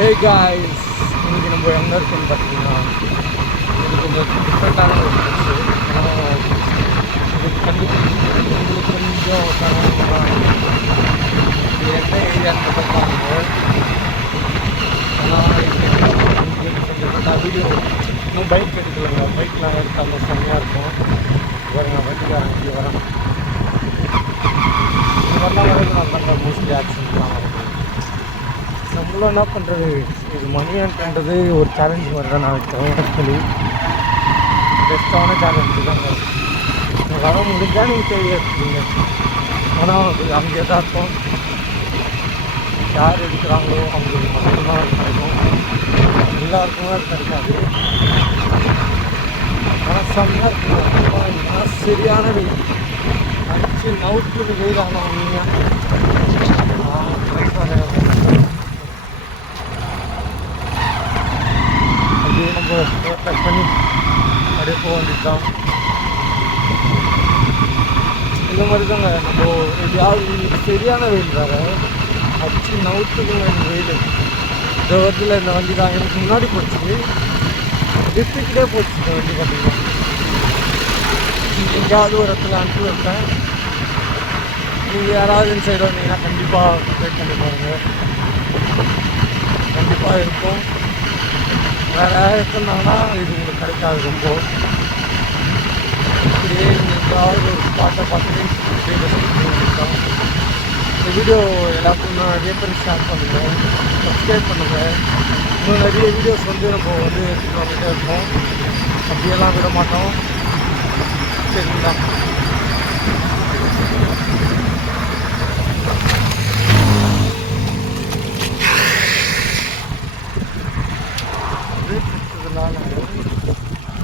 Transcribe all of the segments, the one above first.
Hey guys, இன்றைக்கி நம்ம எங்கே இருக்குன்னு பார்த்தீங்கன்னா இது கொஞ்சம் டிஃப்ரெண்ட்டான ஒரு பிளேஸு. இது கண்டுபிடிச்சி உங்களுக்கு கொஞ்சம் இது எந்த ஏரியான்னு பார்த்தாங்க. ஆனால் இது கொஞ்சம் டிஃப்ரெண்ட்டாக வீடியோ இன்னும் பைக் எடுக்கலைங்க. பைக்கில் எடுத்தாலும் செம்மையாக இருக்கும். பாருங்க வண்டிக்காரன் இங்கே வரேன். இந்த மாதிரிலாம் வரைக்கும் நான் பண்ணுறேன். மோஸ்ட்லி ஆக்சிடென்ட்லாம் வருது. நம்மளும் என்ன பண்ணுறது, இது மணி ஏர்ன்றது ஒரு சேலஞ்ச் மாதிரி தான் நான் வைக்கிறேன். ஆக்சுவலி பெஸ்ட்டான சேலஞ்சு தாங்க. வர முடிஞ்சா நீங்கள் தெரியாதுங்க. ஆனால் அது அங்கே தான் இருக்கும். யார் எடுக்கிறாங்களோ அவங்களுக்கு மட்டும்தான் அது கிடைக்கும். எல்லாருக்குமே அது கிடைக்காது. ஆனால் செம்மையாக இருக்குங்க. சரியான வெயில் அடிச்சு நவுத்து வெயில். ஆனால் உண்மையாக அப்படியே நம்ம ஓவர்டேக் பண்ணி அப்படியே போக வேண்டியதுதான். இந்த மாதிரி தாங்க நம்ம எப்படியாவது சரியான வெயில் வேறு அடிச்சு நவுத்துக்கு வெயில். இந்த வருடத்தில் இந்த வண்டி தான் எனக்கு முன்னாடி போச்சு, டிஸ்ட்ரிக்டே போச்சு இந்த வண்டி. பார்த்தீங்கன்னா எங்கேயாவது ஒரு இடத்துல அனுப்பி வைப்பேன். நீங்கள் யாராவது இந்த சைடு வந்தீங்கன்னா கண்டிப்பாக ட்ரை பண்ணி பாருங்கள். கண்டிப்பாக இருக்கும். வேறு இருக்குன்னாங்கன்னா இது உங்களுக்கு கிடைக்காது. ரொம்ப இப்படியே எங்கேயாவது ஒரு ஸ்பாட்டை பார்த்துட்டு இருக்கோம். இந்த வீடியோ எல்லாருக்கும் நிறைய பேர் ஷேர் பண்ணுங்கள், சப்ஸ்கிரைப் பண்ணுங்கள். இன்னும் நிறைய வீடியோஸ் நம்ம எடுத்துகிட்டு வந்துகிட்டே இருக்கோம். அப்படியெல்லாம் விட மாட்டோம். சரிங்களா?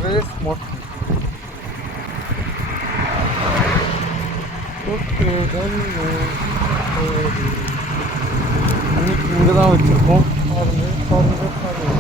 ரேஸ் மோட்டர் இன்னைக்கு இங்கே தான் வச்சுருக்கோம். பாருங்கள் பாருங்கள் பாருங்கள்.